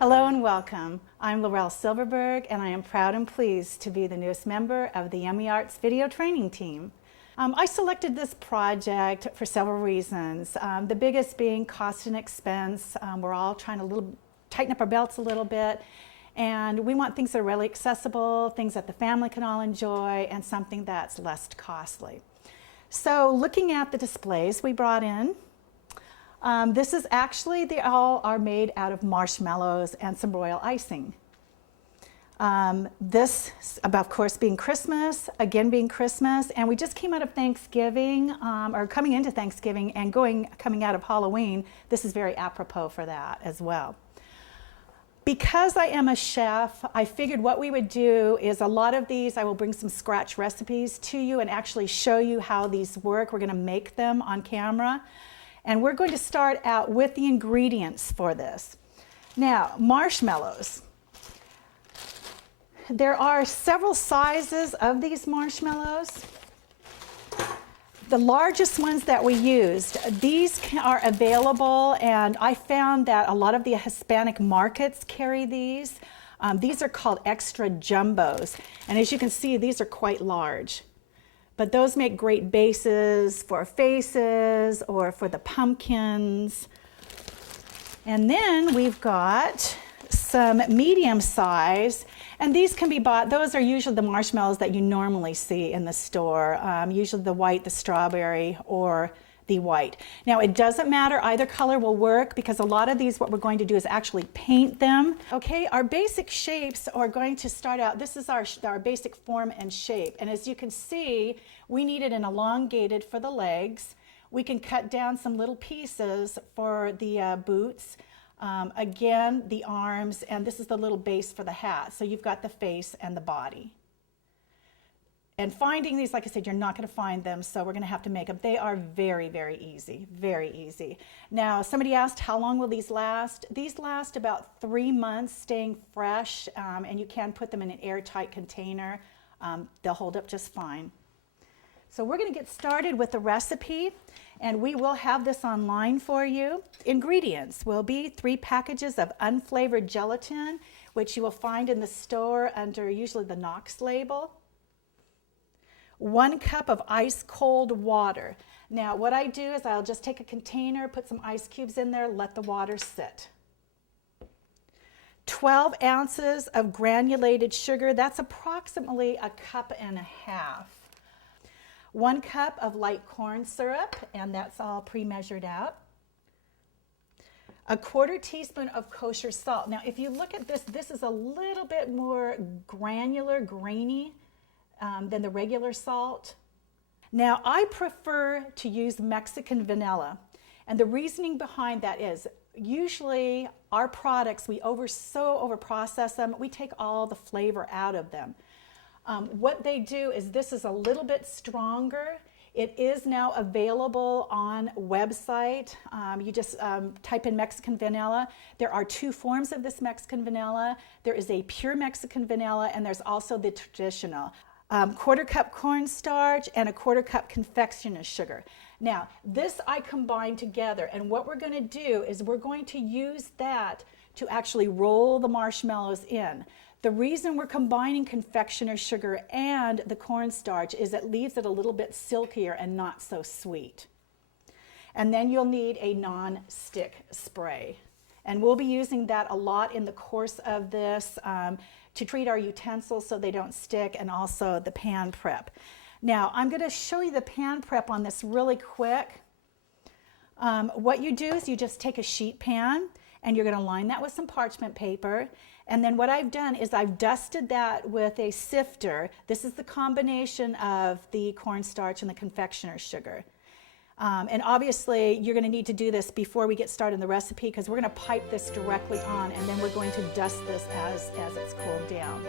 Hello and welcome. I'm Laure'l Silverberg and I am proud and pleased to be the newest member of the Yummy Arts video training team. I selected this project for several reasons. The biggest being cost and expense. We're all trying to tighten up our belts a little bit, and we want things that are really accessible, things that the family can all enjoy, and something that's less costly. So looking at the displays we brought in, this is actually, they all are made out of marshmallows and some royal icing. This, of course, being Christmas, again being Christmas, and we just came out of Thanksgiving, or coming into Thanksgiving and coming out of Halloween. This is very apropos for that as well. Because I am a chef, I figured what we would do is a lot of these, I will bring some scratch recipes to you and actually show you how these work. We're going to make them on camera. And we're going to start out with the ingredients for this. Now, marshmallows. There are several sizes of these marshmallows. The largest ones that we used, these are available, and I found that a lot of the Hispanic markets carry these. These are called extra jumbos, and as you can see, these are quite large. But those make great bases for faces or for the pumpkins. And then we've got some medium size, and these can be bought, those are usually the marshmallows that you normally see in the store, usually the white, the strawberry, or the white. Now it doesn't matter, either color will work, because a lot of these, what we're going to do is actually paint them. Okay, our basic shapes are going to start out, this is our basic form and shape, and as you can see, we needed an elongated for the legs. We can cut down some little pieces for the boots. Again, the arms, and this is the little base for the hat. So you've got the face and the body. And finding these, like I said, you're not going to find them, so we're going to have to make them. They are very, very easy, very easy. Now, somebody asked, how long will these last? These last about 3 months, staying fresh, and you can put them in an airtight container. They'll hold up just fine. So we're going to get started with the recipe, and we will have this online for you. Ingredients will be 3 packages of unflavored gelatin, which you will find in the store under usually the Knox label. 1 cup of ice cold water. Now what I do is I'll just take a container, put some ice cubes in there, let the water sit. 12 ounces of granulated sugar, that's approximately 1.5 cups. 1 cup of light corn syrup, and that's all pre-measured out. 1/4 teaspoon of kosher salt. Now if you look at this, this is a little bit more granular, grainy than the regular salt. Now I prefer to use Mexican vanilla, and the reasoning behind that is usually our products, we so overprocess them, we take all the flavor out of them. What they do is this is a little bit stronger. It is now available on website. You just type in Mexican vanilla. There are 2 forms of this Mexican vanilla. There is a pure Mexican vanilla, and there's also the traditional. 1/4 cup cornstarch and 1/4 cup confectioner's sugar. Now this I combine together, and what we're going to do is we're going to use that to actually roll the marshmallows in. The reason we're combining confectioner's sugar and the cornstarch is it leaves it a little bit silkier and not so sweet. And then you'll need a non-stick spray. And we'll be using that a lot in the course of this to treat our utensils so they don't stick, and also the pan prep. Now I'm going to show you the pan prep on this really quick. What you do is you just take a sheet pan, and you're going to line that with some parchment paper. And then what I've done is I've dusted that with a sifter. This is the combination of the cornstarch and the confectioner's sugar. And obviously you're going to need to do this before we get started in the recipe, because we're going to pipe this directly on, and then we're going to dust this as it's cooled down.